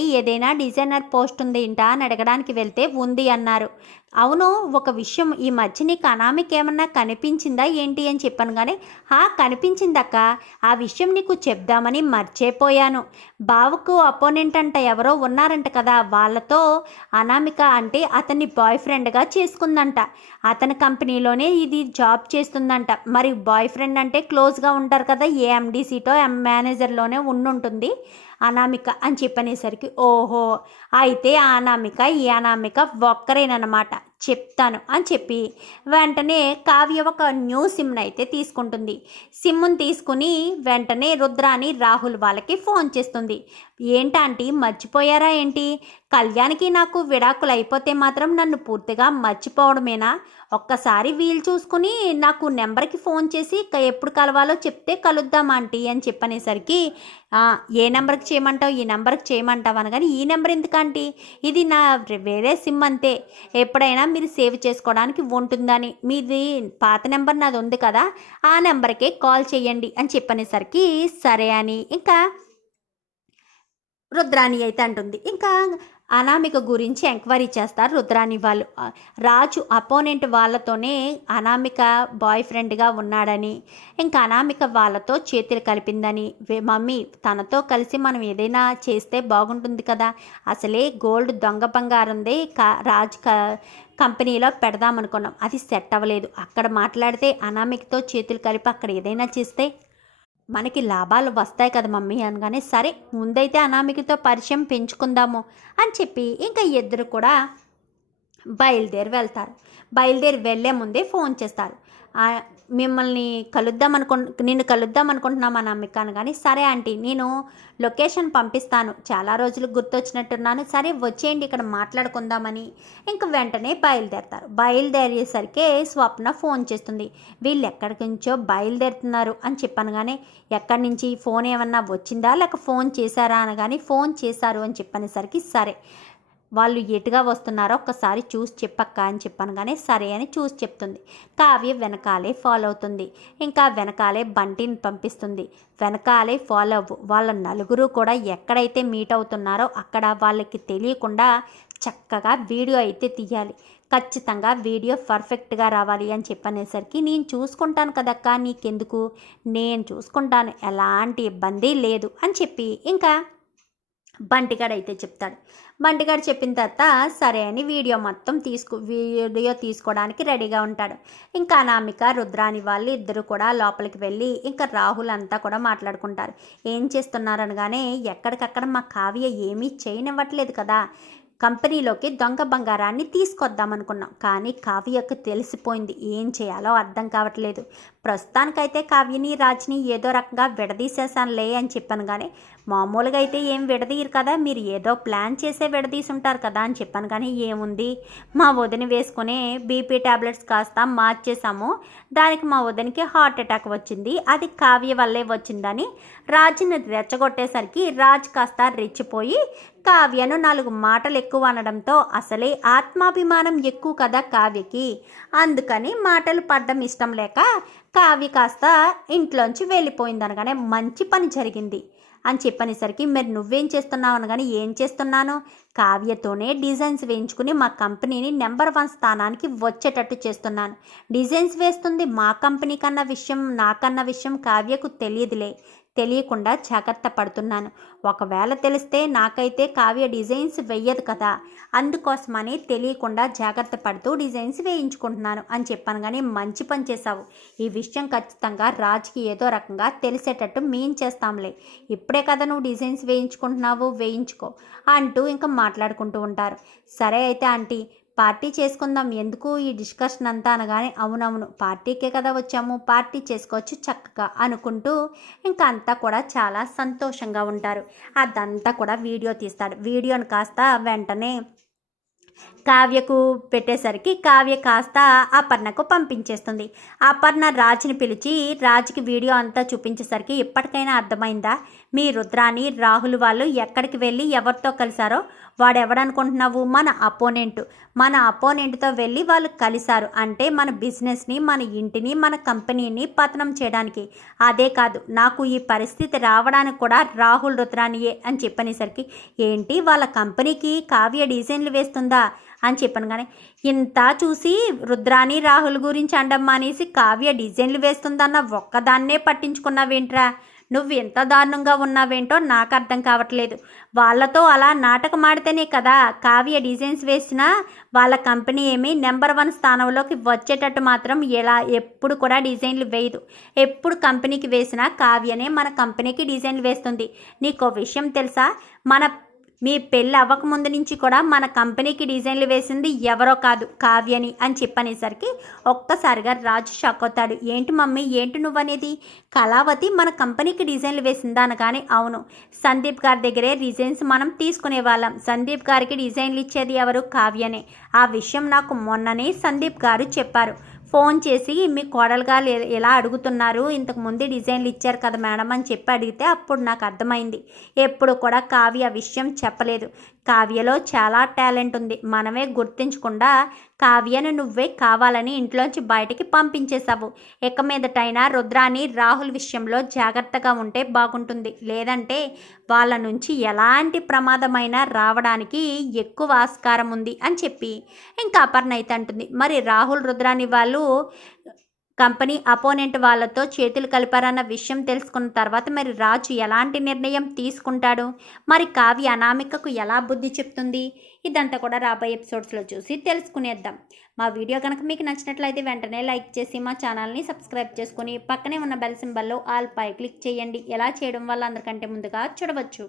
ఏదైనా designer post ఉంది ఇంటా అని అడగడానికి వెళ్తే ఉంది అన్నారు. అవును ఒక విషయం ఈ మధ్య నీకు అనామిక ఏమన్నా కనిపించిందా ఏంటి అని చెప్పాను కానీ హా కనిపించిందక్క. ఆ విషయం నీకు చెప్దామని మర్చిపోయాను. బావకు అపోనెంట్ అంట ఎవరో ఉన్నారంట కదా వాళ్ళతో అనామిక అంటే అతన్ని బాయ్ ఫ్రెండ్గా చేసుకుందంట. అతని కంపెనీలోనే ఇది జాబ్ చేస్తుందంట. మరి బాయ్ ఫ్రెండ్ అంటే క్లోజ్గా ఉంటారు కదా ఏ ఎండీసీటో ఎం మేనేజర్లోనే ఉండుంటుంది అనామిక అని చెప్పనేసరికి ఓహో. అయితే ఆ అనామిక ఈ అనామిక ఒక్కరేనమాట that. చెప్తాను అని చెప్పి వెంటనే కావ్య ఒక న్యూ సిమ్ని అయితే తీసుకుంటుంది. సిమ్ని తీసుకుని వెంటనే రుద్రాని రాహుల్ వాళ్ళకి ఫోన్ చేస్తుంది. ఏంటంటే మర్చిపోయారా ఏంటి? కళ్యాణ్కి నాకు విడాకులు అయిపోతే మాత్రం నన్ను పూర్తిగా మర్చిపోవడమేనా? ఒక్కసారి వీలు చూసుకుని నాకు నెంబర్కి ఫోన్ చేసి ఎప్పుడు కలవాలో చెప్తే కలుద్దాం ఆంటీ అని చెప్పనేసరికి ఏ నెంబర్కి చేయమంటావు? ఈ నెంబర్కి చేయమంటావు అనగాని ఈ నెంబర్ ఎందుకంటీ ఇది నా వేరే సిమ్ అంతే. ఎప్పుడైనా మీరు సేవ్ చేసుకోవడానికి ఉంటుందని. మీది పాత నెంబర్ నాది ఉంది కదా ఆ నెంబర్కే కాల్ చేయండి అని చెప్పనేసరికి సరే అని. ఇంకా రుద్రాణి అయితే అంటుంది. ఇంకా అనామిక గురించి ఎంక్వైరీ చేస్తారు రుద్రాణి వాళ్ళు. రాజు అపోనెంట్ వాళ్ళతోనే అనామిక బాయ్ ఫ్రెండ్గా ఉన్నాడని ఇంకా అనామిక వాళ్ళతో చేతులు కలిపిందని మమ్మీ తనతో కలిసి మనం ఏదైనా చేస్తే బాగుంటుంది కదా అసలే గోల్డ్ దొంగ బంగారుంది క రాజు క కంపెనీలో పెడదామనుకున్నాం. అది సెట్ అవ్వలేదు. అక్కడ మాట్లాడితే అనామికతో చేతులు కలిపి అక్కడ ఏదైనా చేస్తే మనకి లాభాలు వస్తాయి కదా మమ్మీ అనగానే సరే ముందైతే అనామికతో పరిచయం పెంచుకుందాము అని చెప్పి ఇంకా ఇద్దరు కూడా బయలుదేరి వెళ్తారు. బయలుదేరి వెళ్ళే ముందే ఫోన్ చేస్తారు. మిమ్మల్ని కలుద్దాం అనుకు నిన్ను కలుద్దాం అనుకుంటున్నాం అనామిక కానీ సరే ఆంటీ నేను లొకేషన్ పంపిస్తాను. చాలా రోజులు గుర్తొచ్చినట్టున్నాను. సరే వచ్చేయండి ఇక్కడ మాట్లాడుకుందామని. ఇంక వెంటనే బయలుదేరతారు. బయలుదేరేసరికి స్వప్న ఫోన్ చేస్తుంది. వీళ్ళు ఎక్కడి నుంచో బయలుదేరుతున్నారు అని చెప్పనగానే ఎక్కడి నుంచి? ఫోన్ ఏమన్నా వచ్చిందా? లేక ఫోన్ చేశారా అనగానే ఫోన్ చేశారు అని చెప్పనేసరికి సరే. వాళ్ళు ఎటుగా వస్తున్నారో ఒక్కసారి చూసి చెప్పక్క అని చెప్పాను కానీ సరే అని చూసి చెప్తుంది. కావ్య వెనకాలే ఫాలో అవుతుంది. ఇంకా వెనకాలే బంటిని పంపిస్తుంది. వెనకాలే ఫాలో అవ్వు. వాళ్ళ నలుగురు కూడా ఎక్కడైతే మీట్ అవుతున్నారో అక్కడ వాళ్ళకి తెలియకుండా చక్కగా వీడియో అయితే తీయాలి. ఖచ్చితంగా వీడియో పర్ఫెక్ట్గా రావాలి అని చెప్పనేసరికి నేను చూసుకుంటాను కదక్క నీకెందుకు? నేను చూసుకుంటాను. ఎలాంటి ఇబ్బంది లేదు అని చెప్పి ఇంకా బంటిగాడు అయితే చెప్తాడు. బంటిగాడు చెప్పిన తర్వాత సరే అని వీడియో మొత్తం తీసుకు వీడియో తీసుకోవడానికి రెడీగా ఉంటాడు. ఇంకా అనామిక రుద్రాని వాళ్ళు ఇద్దరు కూడా లోపలికి వెళ్ళి ఇంకా రాహుల్ అంతా కూడా మాట్లాడుకుంటారు. ఏం చేస్తున్నారు అనగానే ఎక్కడికక్కడ మా కావ్య ఏమీ చేయనివ్వట్లేదు కదా. కంపెనీలోకి దొంగ బంగారాన్ని తీసుకొద్దాం అనుకున్నాం కానీ కావ్యకు తెలిసిపోయింది. ఏం చేయాలో అర్థం కావట్లేదు. ప్రస్తుతానికైతే కావ్యని రాజ్ని ఏదో రకంగా విడదీసేసానులే అని చెప్పాను కానీ మామూలుగా అయితే ఏం విడదీయరు కదా. మీరు ఏదో ప్లాన్ చేసే విడదీసుంటారు కదా అని చెప్పాను కానీ ఏముంది? మా వదిన వేసుకునే బీపీ టాబ్లెట్స్ కాస్త మార్చేసాము దానికి మా వదినకి హార్ట్ అటాక్ వచ్చింది. అది కావ్య వల్లే వచ్చిందని రాజ్ని రెచ్చగొట్టేసరికి రాజ్ కాస్త రెచ్చిపోయి కావ్యను నాలుగు మాటలు ఎక్కువ అనడంతో అసలే ఆత్మాభిమానం ఎక్కువ కదా కావ్యకి. అందుకని మాటలు పడ్డం ఇష్టం లేక కావ్య కాస్త ఇంట్లోంచి వెళ్ళిపోయింది అనగానే మంచి పని జరిగింది. అని చెప్పనేసరికి మరి నువ్వేం చేస్తున్నావు? అనగానే ఏం చేస్తున్నాను? కావ్యతోనే డిజైన్స్ వేయించుకుని మా కంపెనీని నెంబర్ వన్ స్థానానికి వచ్చేటట్టు చేస్తున్నాను. డిజైన్స్ వేస్తుంది మా కంపెనీ కన్నా విషయం నాకన్న విషయం కావ్యకు తెలియదులే. తెలియకుండా జాగ్రత్త పడుతున్నాను. ఒకవేళ తెలిస్తే నాకైతే కావ్య డిజైన్స్ వెయ్యదు కదా. అందుకోసమని తెలియకుండా జాగ్రత్త పడుతూ డిజైన్స్ వేయించుకుంటున్నాను అని చెప్పాను కానీ మంచి పని చేశావు. ఈ విషయం ఖచ్చితంగా రాజుకి ఏదో రకంగా తెలిసేటట్టు మేం చేస్తాంలే. ఇప్పుడే కదా నువ్వు డిజైన్స్ వేయించుకుంటున్నావు వేయించుకో అంటూ ఇంకా మాట్లాడుకుంటూ ఉంటారు. సరే అయితే ఆంటీ పార్టీ చేసుకుందాం ఎందుకు ఈ డిస్కషన్ అంతా అనగానే అవునవును పార్టీకే కదా వచ్చాము పార్టీ చేసుకోవచ్చు చక్కగా అనుకుంటూ ఇంకా అంతా కూడా చాలా సంతోషంగా ఉంటారు. అదంతా కూడా వీడియో తీస్తాడు. వీడియోని కాస్త వెంటనే కావ్యకు పెట్టేసరికి కావ్య కాస్త అపర్ణకు పంపించేస్తుంది. అపర్ణ రాజుని పిలిచి రాజుకి వీడియో అంతా చూపించేసరికి ఇప్పటికైనా అర్థమైందా? మీ రుద్రాని రాహుల్ వాళ్ళు ఎక్కడికి వెళ్ళి ఎవరితో కలిశారో వాడు ఎవడనుకుంటున్నావు మన అపోనెంట్. మన అపోనెంట్తో వెళ్ళి వాళ్ళు కలిశారు. అంటే మన బిజినెస్ని మన ఇంటిని మన కంపెనీని పతనం చేయడానికి. అదే కాదు నాకు ఈ పరిస్థితి రావడానికి కూడా రాహుల్ రుద్రానియే అని చెప్పనేసరికి ఏంటి వాళ్ళ కంపెనీకి కావ్య డిజైన్లు వేస్తుందా? అని చెప్పాను. కానీ ఇంత చూసి రుద్రాని రాహుల్ గురించి అండమ్మా అనేసి కావ్య డిజైన్లు వేస్తుందన్న ఒక్కదాన్నే పట్టించుకున్నావేంట్రా? నువ్వు ఎంత దారుణంగా ఉన్నావేంటో నాకు అర్థం కావట్లేదు. వాళ్ళతో అలా నాటకం ఆడితేనే కదా కావ్య డిజైన్స్ వేసినా వాళ్ళ కంపెనీ ఏమి నెంబర్ వన్ స్థానంలోకి వచ్చేటట్టు మాత్రం ఎలా ఎప్పుడు కూడా డిజైన్లు వేయదు. ఎప్పుడు కంపెనీకి వేసినా కావ్యనే మన కంపెనీకి డిజైన్లు వేస్తుంది. నీకు విషయం తెలుసా? మన మీ పెళ్ళి అవ్వకముందు నుంచి కూడా మన కంపెనీకి డిజైన్లు వేసింది ఎవరో కాదు కావ్యని అని చెప్పనేసరికి ఒక్కసారిగా రాజు షాక్ అవుతాడు. ఏంటి మమ్మీ ఏంటి నువ్వనేది? కళావతి మన కంపెనీకి డిజైన్లు వేసిందా అనగానే అవును. సందీప్ గారి దగ్గరే డిజైన్స్ మనం తీసుకునే వాళ్ళం సందీప్ గారికి డిజైన్లు ఇచ్చేది ఎవరు? కావ్యనే. ఆ విషయం నాకు మొన్ననే సందీప్ గారు చెప్పారు. ఫోన్ చేసి మీ కోడలుగా ఎలా అడుగుతున్నారు? ఇంతకు ముందే డిజైన్లు ఇచ్చారు కదా మేడం అని చెప్పి అడిగితే అప్పుడు నాకు అర్థమైంది. ఎప్పుడు కూడా కావ్య విషయం చెప్పలేదు. కావ్యలో చాలా టాలెంట్ ఉంది. మనమే గుర్తించకుండా కావ్యను నువ్వే కావాలని ఇంట్లోంచి బయటికి పంపించేశావు. ఇక మీదటైనా రుద్రాని రాహుల్ విషయంలో జాగ్రత్తగా ఉంటే బాగుంటుంది. లేదంటే వాళ్ళ నుంచి ఎలాంటి ప్రమాదమైనా రావడానికి ఎక్కువ ఆస్కారం ఉంది అని చెప్పి. ఇంకా అపర్ణ అయితే అంటుంది మరి రాహుల్ రుద్రాని వాళ్ళు కంపెనీ అపోనెంట్ వాళ్ళతో చేతులు కలిపారన్న విషయం తెలుసుకున్న తర్వాత మరి రాజు ఎలాంటి నిర్ణయం తీసుకుంటాడు? మరి కావ్య అనామికకు ఎలా బుద్ధి చెప్తుంది? ఇదంతా కూడా రాబోయే ఎపిసోడ్స్లో చూసి తెలుసుకునేద్దాం. మా వీడియో కనుక మీకు నచ్చినట్లయితే వెంటనే లైక్ చేసి మా ఛానల్ని సబ్స్క్రైబ్ చేసుకుని పక్కనే ఉన్న బెల్ సింబల్లో ఆల్ పై క్లిక్ చేయండి. ఎలా చేయడం వల్ల అందరికంటే ముందుగా చూడవచ్చు.